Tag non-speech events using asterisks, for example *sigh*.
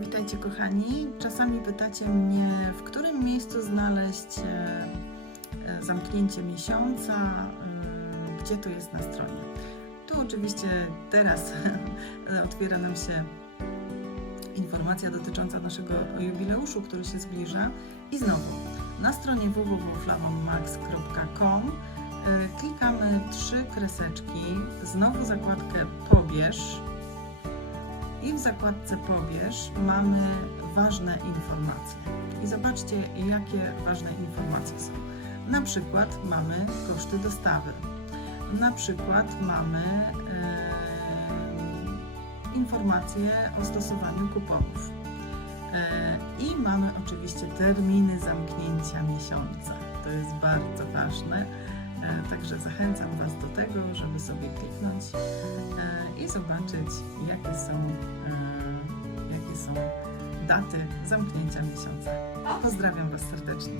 Witajcie kochani. Czasami pytacie mnie, w którym miejscu znaleźć e, e, zamknięcie miesiąca, mm, gdzie to jest na stronie. Tu oczywiście teraz *laughs* otwiera nam się informacja dotycząca naszego jubileuszu, który się zbliża. I znowu na stronie www.flavonmax.com e, klikamy trzy kreseczki, znowu zakładkę pobierz i w zakładce pobierz mamy ważne informacje. I zobaczcie, jakie ważne informacje są. Na przykład mamy koszty dostawy. Na przykład mamy e, informacje o stosowaniu kuponów. E, I mamy oczywiście terminy zamknięcia miesiąca. To jest bardzo ważne. E, Także zachęcam Was do tego, żeby sobie kliknąć i zobaczyć, jakie są, e, jakie są daty zamknięcia miesiąca. Pozdrawiam Was serdecznie.